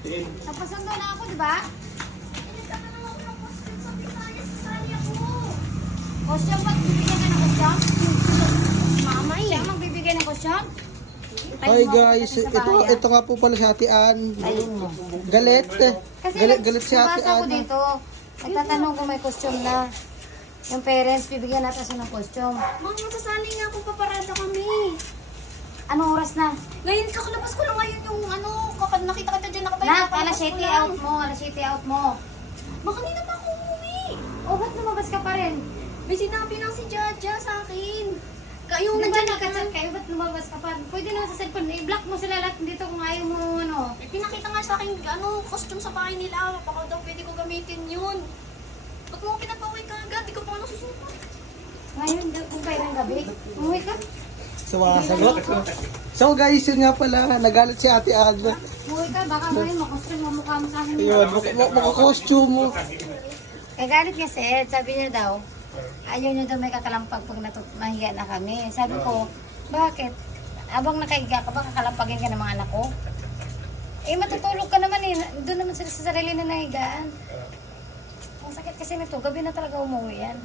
Napasundo na ako, di ba? Kosyong, ba't bibigyan ka ng kosyong? Mama, siya ang magbibigay ng kosyong? Hi guys, ito nga po pala si Ate Ann. Ayun mo. Galit. Kasi Galit si Ate nabasa ko Ann. dito, nagtatanong kung may costume na. Yung parents, bibigyan natin siya ng costume. Ma'am, masasanay nga kung paparada kami. Anong oras na? Ngayon, kakalabas ko lang ngayon yung kapag nakita kita dyan nakatayo. Nak, alas kakalabas ko 7 lang. out mo, alas 7 out mo. Ma, kanina pa ako umuwi. O, ba't lumabas ka pa rin? May sinabi lang si Jaja sa akin. Yung Yung nandyan nagka-chat kayo, ba't lumabas ka pa? Pwede naman sa cellphone, i-block mo sila lahat dito kung ayaw mo, ano. pinakita nga sa akin, costume sa bahay nila. Baka daw pwede ko gamitin yun. Ba't mo pinapaway ka agad? Di ko pa nasusunod. Ngayon, kung kayo ng gabi, umuwi ka. Sumasagot. So guys, yun nga pala, nagalit si Ate Ann. Umuwi ka, baka ngayon makostume mo mukha mo sa akin. Yun, makakostume mo. Eh, galit niya si Ed, sabi niya daw, ayaw niya daw may kakalampag pag mahiga na kami. Sabi ko, bakit? Abang nakahiga ka ba, kakalampagin ka ng mga anak ko? Eh, matutulog ka naman eh. Doon naman sila sa sarili na nahigaan. Ang sakit kasi nito, gabi na talaga umuwi yan.